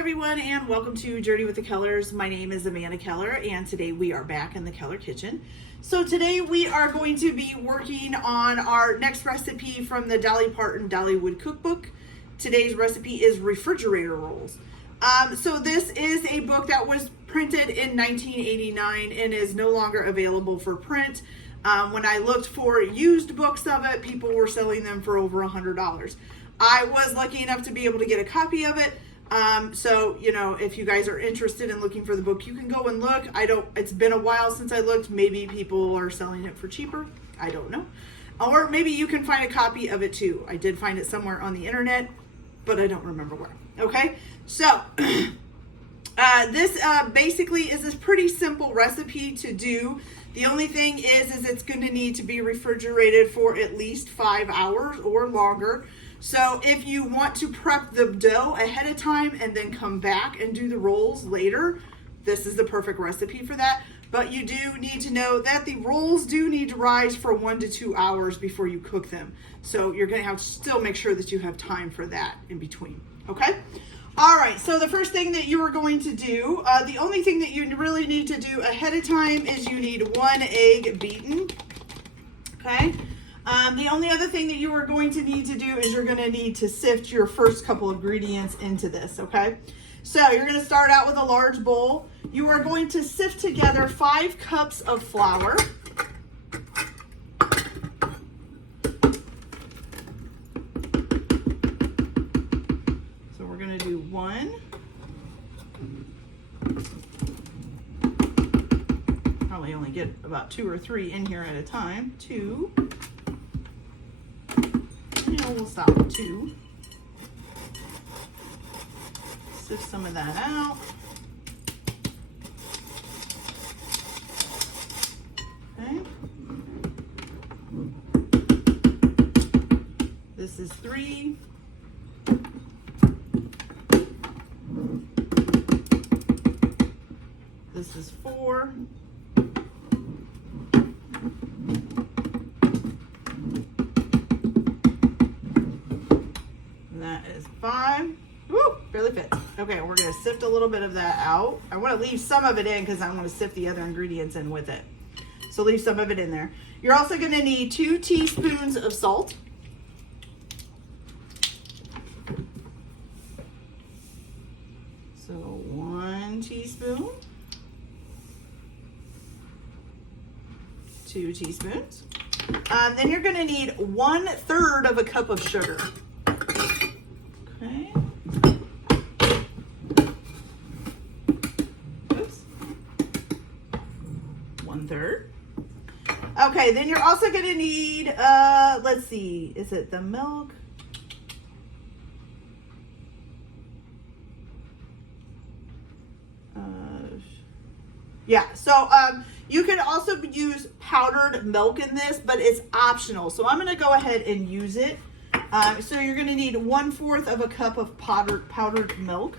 everyone, and welcome to Journey with the Kellers. My name is Amanda Keller, and today we are back in the Keller kitchen. So today we are going to be working on our next recipe from the Parton Dollywood cookbook. Today's recipe is refrigerator rolls. So this is a book that was printed in 1989 and is no longer available for print. When I looked for used books of it, people were selling them for over $100. I was lucky enough to be able to get a copy of it. So, you know, if you guys are interested in looking for the book, you can go and look. It's been a while since I looked. Maybe people are selling it for cheaper. I don't know. Or maybe you can find a copy of it too. I did find it somewhere on the internet, but I don't remember where. Okay. So, this basically is a pretty simple recipe to do. The only thing is it's going to need to be refrigerated for at least 5 hours or longer. So if you want to prep the dough ahead of time and then come back and do the rolls later, this is the perfect recipe for that. But you do need to know that the rolls do need to rise for 1 to 2 hours before you cook them. So you're going to have to still make sure that you have time for that in between. Okay? All right, so the first thing that you are going to do, the only thing that you really need to do ahead of time is you need 1 egg beaten. Okay? The only other thing that you are going to need to do is you're going to need to sift your first couple ingredients into this, okay? So you're going to start out with a large bowl. You are going to sift together 5 cups of flour. So we're going to do 1. Probably only get about 2 or 3 in here at a time. 2. We'll stop at 2. Sift some of that out. Okay. This is 3. This is 4. That is 5. Woo, barely fits. Okay, we're going to sift a little bit of that out. I want to leave some of it in because I want to sift the other ingredients in with it. So leave some of it in there. You're also going to need 2 teaspoons of salt. So 1 teaspoon. 2 teaspoons. Then you're going to need 1/3 of a cup of sugar. Okay. Oops. 1/3. Okay, then you're also going to need, let's see, is it the milk? Yeah, so you can also use powdered milk in this, but it's optional. So I'm going to go ahead and use it. So you're going to need 1/4 of a cup of powdered milk.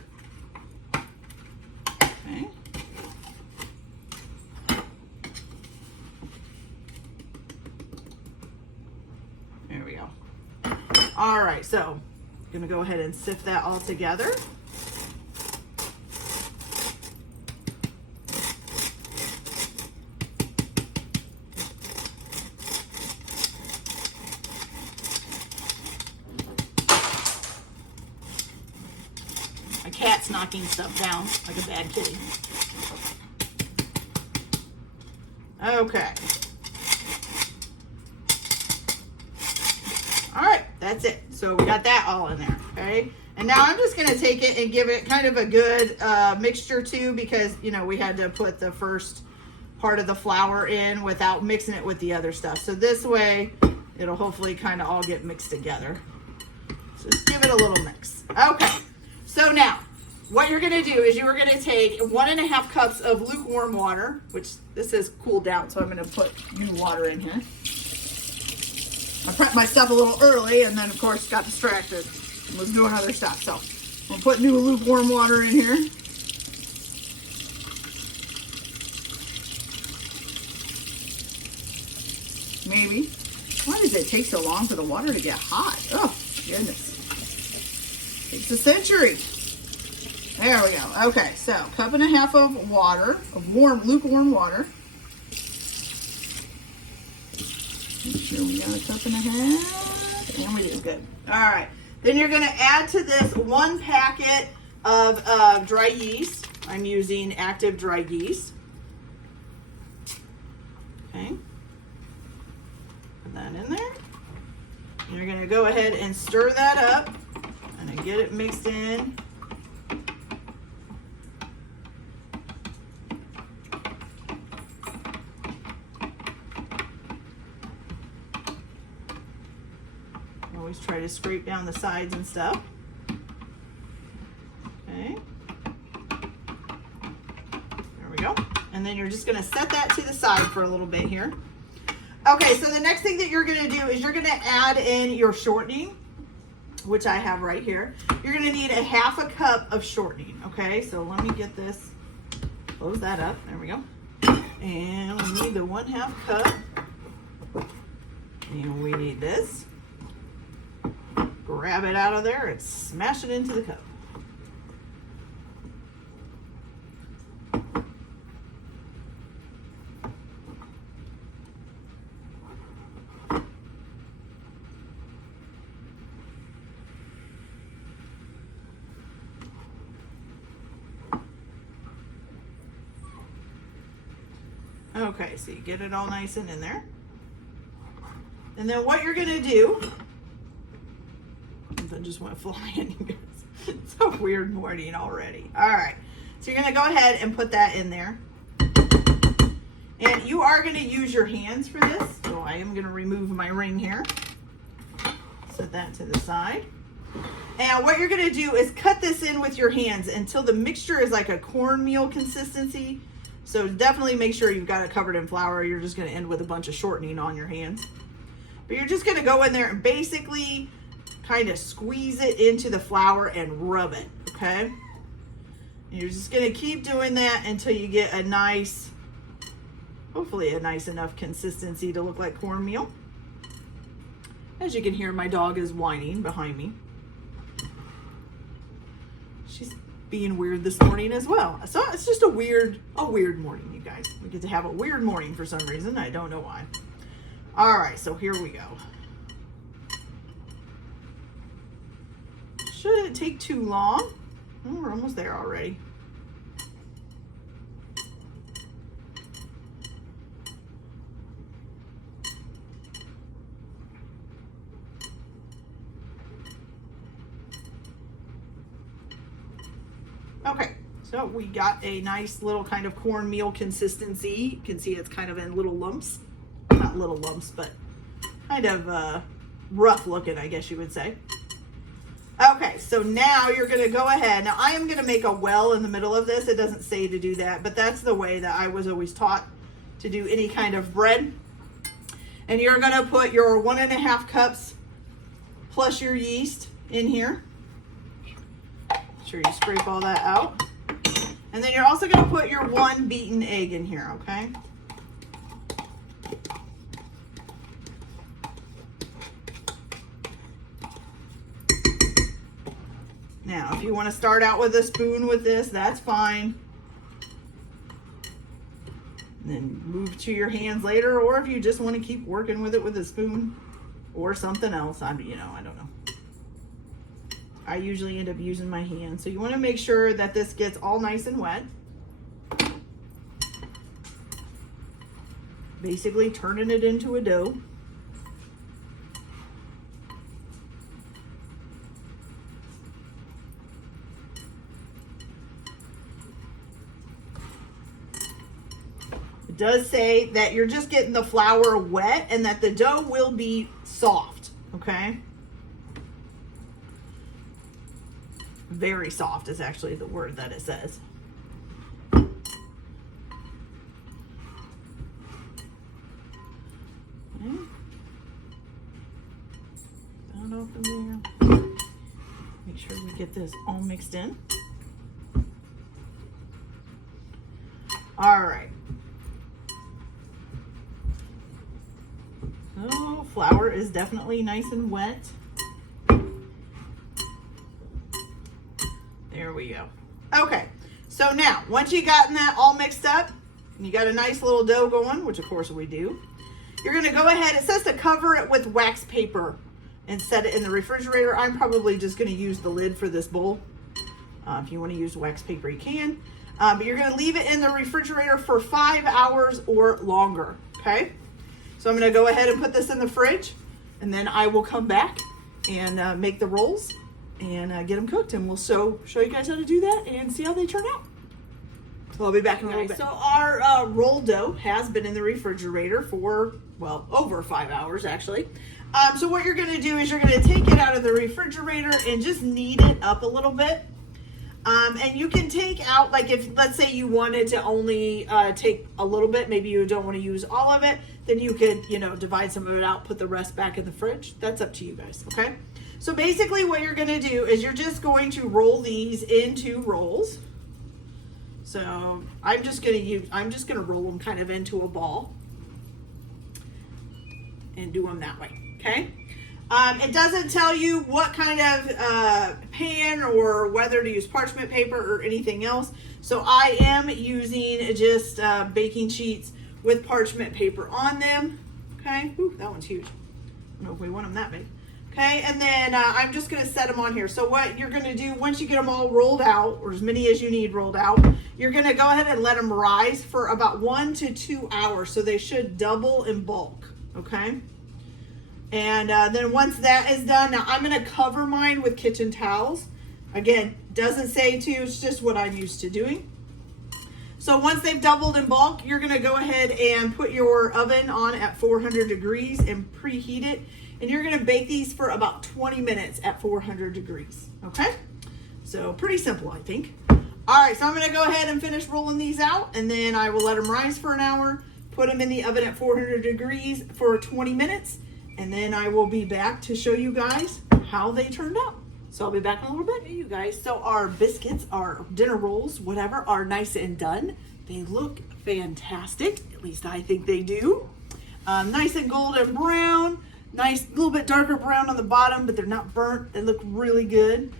Okay. There we go. All right, so I'm going to go ahead and sift that all together. Cat's knocking stuff down like a bad kitty. Okay. All right, that's it. So we got that all in there, okay? And now I'm just gonna take it and give it kind of a good mixture too, because, you know, we had to put the first part of the flour in without mixing it with the other stuff. So this way, it'll hopefully kind of all get mixed together. So just give it a little mix. Okay, so now, what you're going to do is you are going to take 1.5 cups of lukewarm water, which this is cooled down, so I'm going to put new water in here. I prepped my stuff a little early and then, of course, got distracted and was doing other stuff. So we'll put new lukewarm water in here. Maybe. Why does it take so long for the water to get hot? Oh, goodness. Takes a century. There we go. Okay, so 1.5 cups of water, of lukewarm water. Make sure we got 1.5 cups. And we do. Good. All right. Then you're going to add to this 1 packet of dry yeast. I'm using active dry yeast. Okay. Put that in there. And you're going to go ahead and stir that up and get it mixed in. Always try to scrape down the sides and stuff. Okay. There we go. And then you're just going to set that to the side for a little bit here. Okay, so the next thing that you're going to do is you're going to add in your shortening, which I have right here. You're going to need 1/2 cup of shortening. Okay, so let me get this, close that up. There we go. And we need the 1/2 cup. And we need this. Grab it out of there and smash it into the cup. Okay, so you get it all nice and in there. And then what you're going to do, I just went flying. It's a weird morning already. All right, so you're going to go ahead and put that in there. And you are going to use your hands for this. So I am going to remove my ring here. Set that to the side. And what you're going to do is cut this in with your hands until the mixture is like a cornmeal consistency. So definitely make sure you've got it covered in flour. You're just going to end with a bunch of shortening on your hands. But you're just going to go in there and basically kind of squeeze it into the flour and rub it, okay? And you're just going to keep doing that until you get a nice, hopefully a nice enough consistency to look like cornmeal. As you can hear, my dog is whining behind me. She's being weird this morning as well. So it's just a weird morning, you guys. We get to have a weird morning for some reason. I don't know why. All right, so here we go. Shouldn't take too long. Oh, we're almost there already. Okay, so we got a nice little kind of cornmeal consistency. You can see it's kind of in little lumps. Not little lumps, but kind of rough looking, I guess you would say. Okay, so now you're going to go ahead. Now I am going to make a well in the middle of this. It doesn't say to do that, but that's the way that I was always taught to do any kind of bread. And you're going to put your 1.5 cups plus your yeast in here. Make sure you scrape all that out. And then you're also going to put your 1 beaten egg in here, okay? Now, if you want to start out with a spoon with this, that's fine. And then move to your hands later, or if you just want to keep working with it with a spoon or something else, I don't know. I usually end up using my hands. So you want to make sure that this gets all nice and wet. Basically turning it into a dough. It does say that you're just getting the flour wet and that the dough will be soft, okay? Very soft is actually the word that it says. Okay. That open there. Make sure we get this all mixed in. All right. So flour is definitely nice and wet. There we go. Okay, so now, once you gotten that all mixed up, and you got a nice little dough going, which of course we do, you're gonna go ahead, it says to cover it with wax paper and set it in the refrigerator. I'm probably just gonna use the lid for this bowl. If you wanna use wax paper, you can. But you're gonna leave it in the refrigerator for 5 hours or longer, okay? So I'm gonna go ahead and put this in the fridge, and then I will come back and make the rolls and get them cooked, and we'll show you guys how to do that and see how they turn out. So I'll be back in a little bit. So our roll dough has been in the refrigerator for, well, over 5 hours actually. So what you're gonna do is you're gonna take it out of the refrigerator and just knead it up a little bit. And you can take out, like if, let's say you wanted to only take a little bit, maybe you don't want to use all of it, then you could, you know, divide some of it out, put the rest back in the fridge. That's up to you guys, okay? So basically what you're gonna do is you're just going to roll these into rolls. So I'm just gonna roll them kind of into a ball and do them that way, okay? It doesn't tell you what kind of pan or whether to use parchment paper or anything else. So I am using just baking sheets with parchment paper on them. Okay, ooh, that one's huge. I don't know if we want them that big. Okay, and then I'm just gonna set them on here. So what you're gonna do, once you get them all rolled out, or as many as you need rolled out, you're gonna go ahead and let them rise for about 1 to 2 hours. So they should double in bulk, okay? And then once that is done, now I'm gonna cover mine with kitchen towels. Again, doesn't say to, it's just what I'm used to doing. So once they've doubled in bulk, you're gonna go ahead and put your oven on at 400 degrees and preheat it. And you're gonna bake these for about 20 minutes at 400 degrees, okay? So pretty simple, I think. All right, so I'm gonna go ahead and finish rolling these out, and then I will let them rise for an hour, put them in the oven at 400 degrees for 20 minutes, and then I will be back to show you guys how they turned out. So I'll be back in a little bit. Hey, you guys, so our biscuits, our dinner rolls, whatever, are nice and done. They look fantastic, at least I think they do. Nice and golden brown, nice, a little bit darker brown on the bottom, but they're not burnt. They look really good.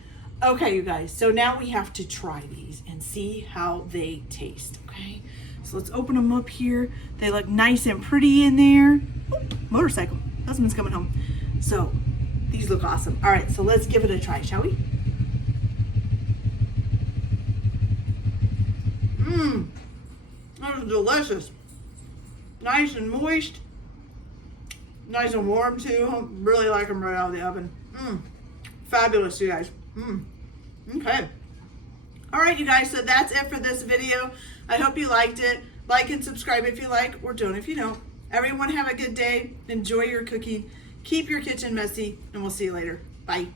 Okay, you guys, so now we have to try these and see how they taste, okay? So let's open them up here. They look nice and pretty in there. Oh, motorcycle, husband's coming home. So these look awesome. All right, so let's give it a try, shall we? Mmm, that is delicious. Nice and moist. Nice and warm too. I really like them right out of the oven. Fabulous, you guys. Okay. All right, you guys, so that's it for this video. I hope you liked it. Like and subscribe if you like, or don't if you don't. Everyone have a good day. Enjoy your cooking. Keep your kitchen messy, and we'll see you later. Bye.